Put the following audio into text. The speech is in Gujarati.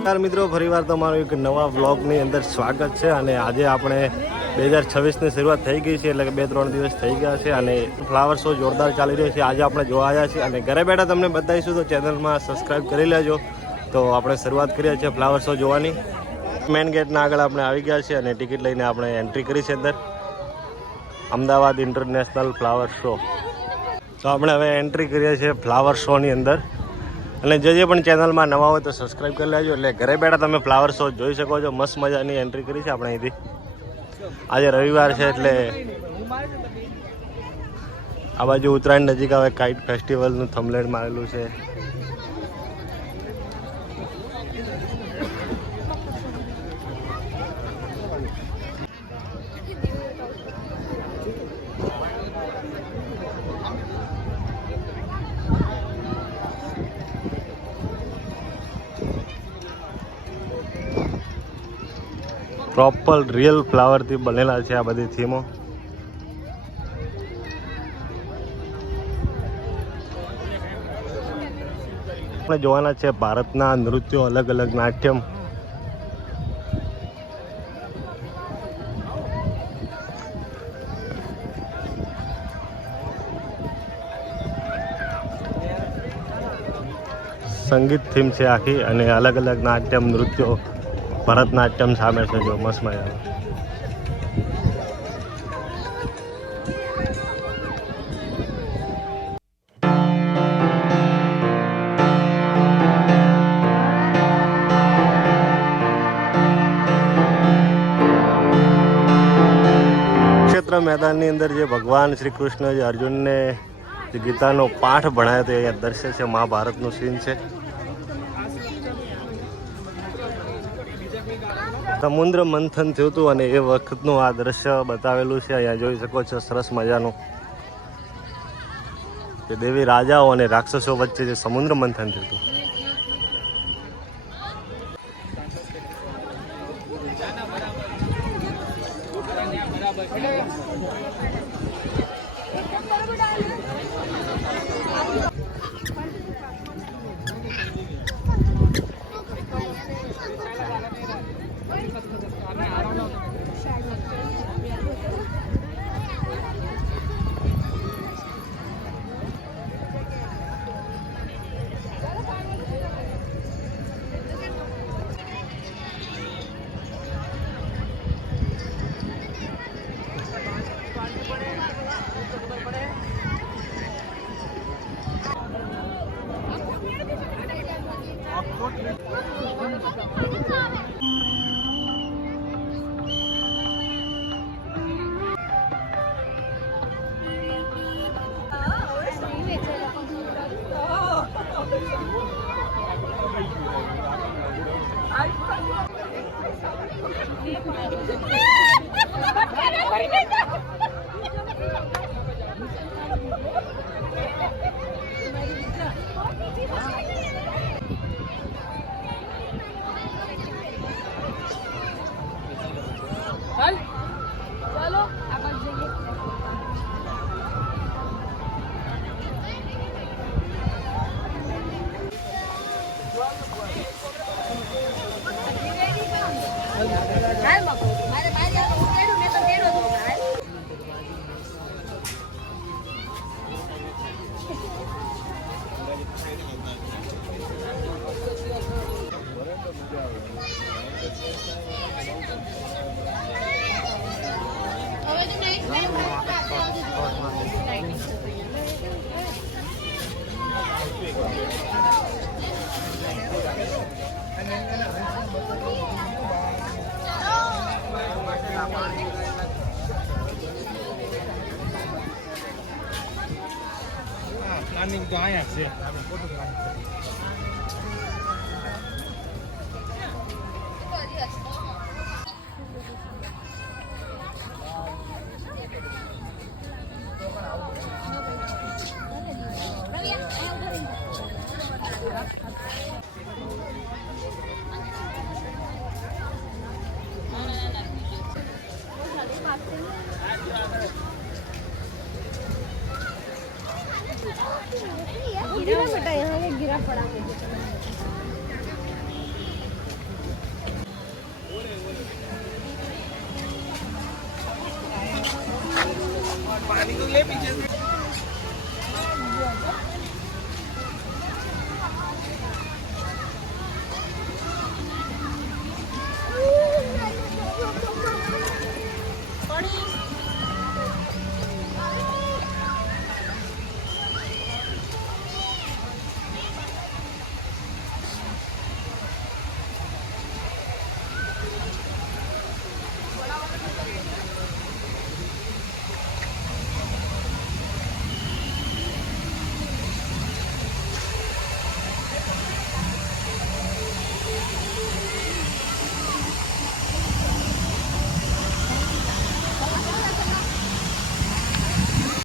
મિત્રો ફરીવાર તમારું એક નવા વ્લોગની અંદર સ્વાગત છે અને આજે આપણે 2026ની શરૂઆત થઈ ગઈ છે એટલે કે 2-3 દિવસ થઈ ગયા છે અને ફ્લાવર શો જોરદાર ચાલી રહ્યો છે. આજે આપણે જોવા આવ્યા છીએ અને ઘરે બેઠા તમને બતાવીશું તો ચેનલમાં સબસ્ક્રાઈબ કરી લેજો. તો આપણે શરૂઆત કરીએ છીએ ફ્લાવર શો જોવાની. મેઇન ગેટના આગળ આપણે આવી ગયા છીએ અને ટિકિટ લઈને આપણે એન્ટ્રી કરી છે અંદર અમદાવાદ ઇન્ટરનેશનલ ફ્લાવર શો. તો આપણે હવે એન્ટ્રી કરીએ છીએ ફ્લાવર શોની અંદર અને જે પણ ચેનલમાં નવા હોય તો સબસ્ક્રાઈબ કરી લેજો એટલે ઘરે બેઠા તમે ફ્લાવર શો જોઈ શકો છો. મસ્ત મજાની એન્ટ્રી કરી છે આપણે અહીંથી. આજે રવિવાર છે એટલે આ બાજુ ઉત્તરાયણ નજીક આવે કાઇટ ફેસ્ટિવલનું થંબનેલ મારેલું છે. પ્રોપર રિયલ ફ્લાવરથી બનેલા છે આ બધી થીમો. આપણે જોવાના છે ભારતના નૃત્યો, અલગ અલગ નાટ્યમ. સંગીત થીમ છે આખી અને અલગ અલગ નાટ્યમ નૃત્યો ભરતનાટ્યમ સામે છે જો મસ્ત મજાનું. ક્ષેત્ર મેદાનની અંદર જે ભગવાન શ્રી કૃષ્ણ જે અર્જુનને જે ગીતાનો પાઠ ભણાયો તો અહીંયા દર્શય છે, મહાભારતનું સીન છે. સમુદ્ર મંથન થયું હતું અને એ વખતનું આ દ્રશ્ય બતાવેલું છે. અહીંયા જોઈ શકો છો સરસ મજાનું કે દેવી રાજાઓ અને રાક્ષસો વચ્ચે જે સમુદ્ર મંથન થયું હતું. પ્લાનિંગ તો આયા છે.